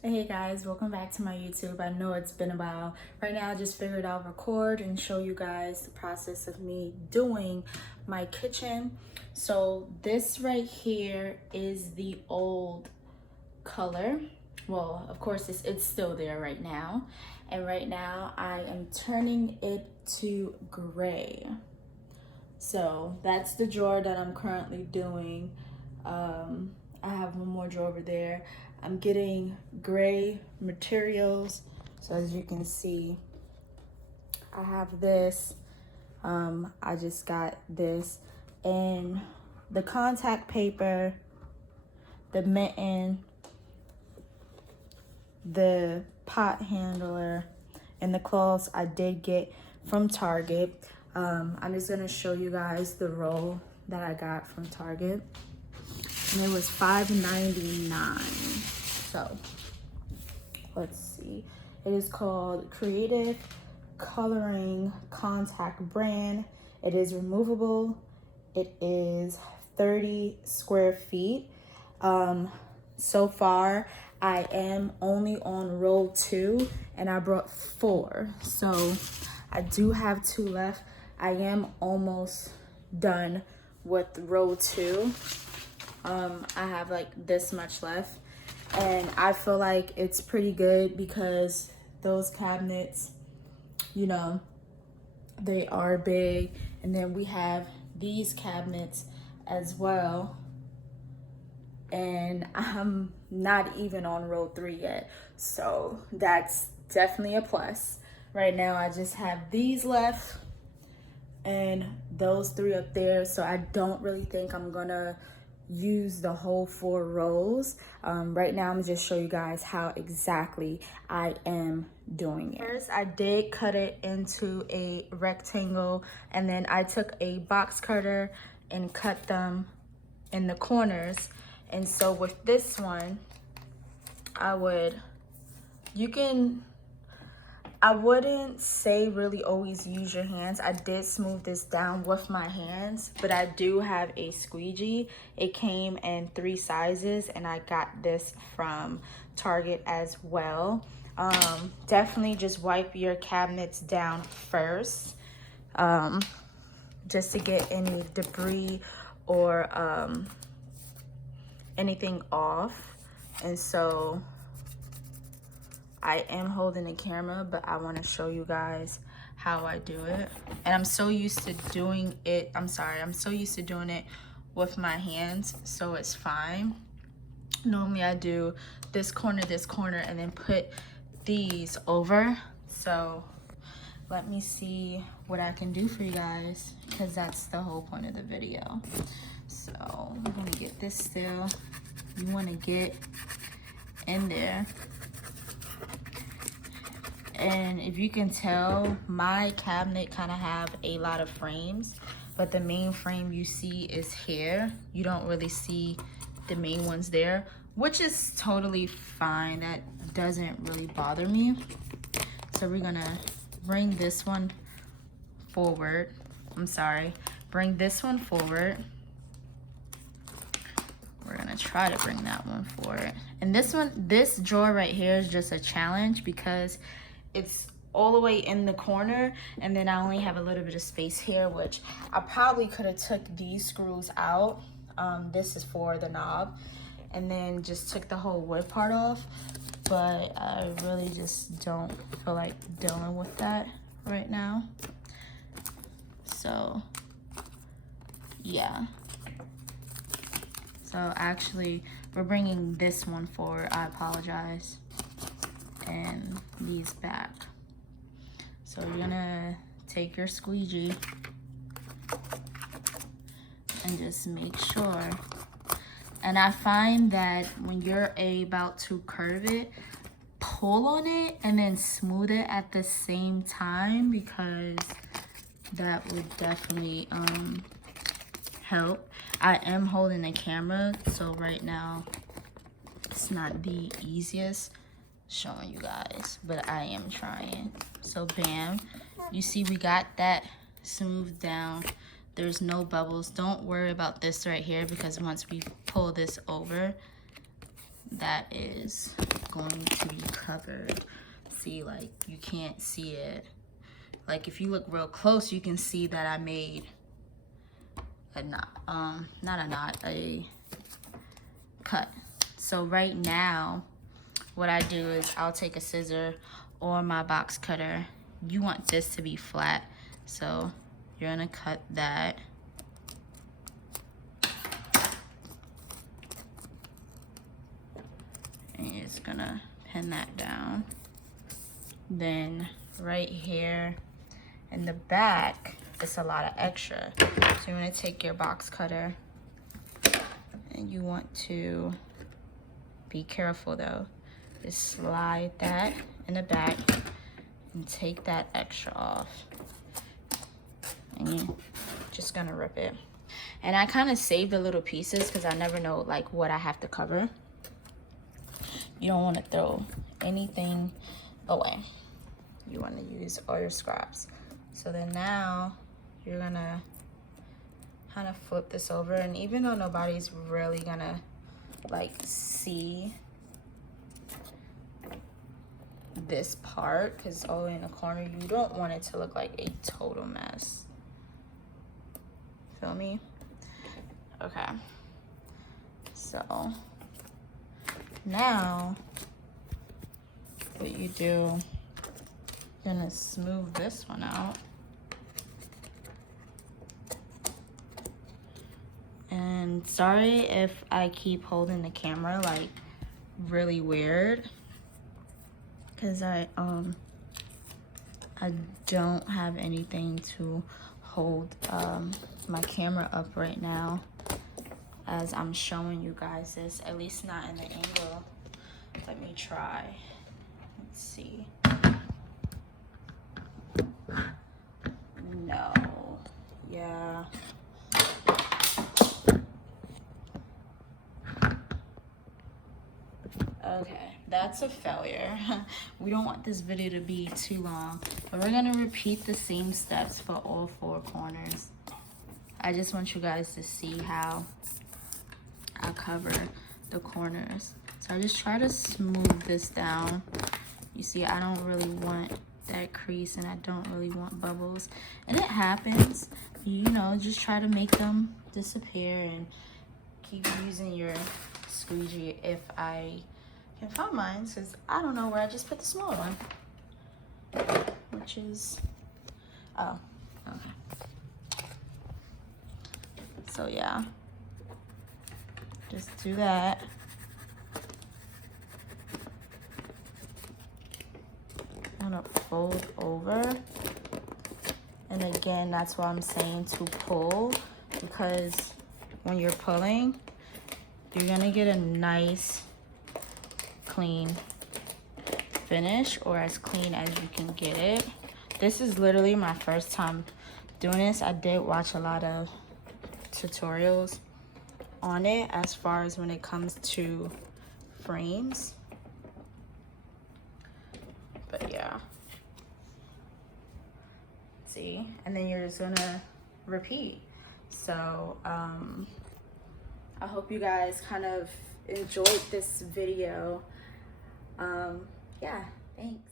Hey guys, welcome back to my YouTube. I know it's been a while. Right now I just figured I'll record and show you guys the process of me doing my kitchen. So this right here is the old color. Well, of course it's still there right now. And right now I am turning it to gray. So that's the drawer that I'm currently doing. I have one more drawer over there. I'm getting gray materials. So as you can see, I have this. I just got this and the contact paper, the mitten, the pot handler, and the cloths I did get from Target. I'm just gonna show you guys the roll that I got from Target. And it was $5.99. So let's see. It is called Creative Coloring Contact Brand. It is removable. It is 30 square feet. So far I am only on roll 2 and I brought 4. So I do have 2 left. I am almost done with row 2. I have like this much left and I feel like it's pretty good because those cabinets, you know, they are big. And then we have these cabinets as well. And I'm not even on row 3 yet. So that's definitely a plus. Right now I just have these left and those 3 up there. So I don't really think I'm gonna use the whole 4 rows. Right now I'm gonna just show you guys how exactly I am doing it. First I did cut it into a rectangle and then I took a box cutter and cut them in the corners. And so with this one, I wouldn't say really always use your hands. I did smooth this down with my hands, but I do have a squeegee. It came in 3 sizes and I got this from Target as well. Definitely just wipe your cabinets down first, just to get any debris or anything off. And so I am holding the camera, but I want to show you guys how I do it. And I'm so used to doing it, I'm so used to doing it with my hands, so it's fine. Normally I do this corner, and then put these over. So let me see what I can do for you guys, because that's the whole point of the video. So I'm gonna get this still. You wanna get in there. And if you can tell, my cabinet kind of have a lot of frames, but the main frame you see is here. You don't really see the main ones there, which is totally fine. That doesn't really bother me. So we're gonna bring this one forward. Bring this one forward. We're gonna try to bring that one forward. And this drawer right here is just a challenge because it's all the way in the corner, and then I only have a little bit of space here, which I probably could have took these screws out. This is for the knob, and then just took the whole wood part off, but I really just don't feel like dealing with that right now. So yeah, so actually we're bringing this one forward. I apologize. And these back. So you're gonna take your squeegee and just make sure. And I find that when you're about to curve it, pull on it and then smooth it at the same time, because that would definitely help. I am holding the camera, so right now it's not the easiest showing you guys, but I am trying. So bam, you see we got that smoothed down. There's no bubbles. Don't worry about this right here, because once we pull this over, that is going to be covered. See, like, you can't see it. Like, if you look real close, you can see that I made a knot, not a knot, a cut. So right now, what I do is I'll take a scissor or my box cutter. You want this to be flat, so you're gonna cut that. And you're just gonna pin that down. Then right here in the back, it's a lot of extra. So you're gonna take your box cutter and you want to be careful though. Just slide that in the back and take that extra off. And you're just gonna rip it. And I kind of saved the little pieces because I never know like what I have to cover. You don't want to throw anything away. You want to use all your scraps. So then now you're gonna kind of flip this over, and even though nobody's really gonna like see this part because it's all in the corner, you don't want it to look like a total mess. Feel me? Okay. So now what you do, you're gonna smooth this one out. And sorry if I keep holding the camera like really weird, because I don't have anything to hold my camera up right now as I'm showing you guys this, at least not in the angle. Let me try. Let's see. No. Yeah. Okay, that's a failure. We don't want this video to be too long, but we're gonna repeat the same steps for all 4 corners. I just want you guys to see how I cover the corners. So I just try to smooth this down. You see, I don't really want that crease and I don't really want bubbles. And it happens, you know, just try to make them disappear and keep using your squeegee if I can find mine, because I don't know where I just put the small one, which is, oh, okay. So yeah, just do that. I'm gonna fold over, and again, that's why I'm saying to pull, because when you're pulling, you're gonna get a nice clean finish, or as clean as you can get it. This is literally my first time doing this. I did watch a lot of tutorials on it as far as when it comes to frames, but yeah, see, and then you're just gonna repeat. So I hope you guys kind of enjoyed this video. Yeah, thanks.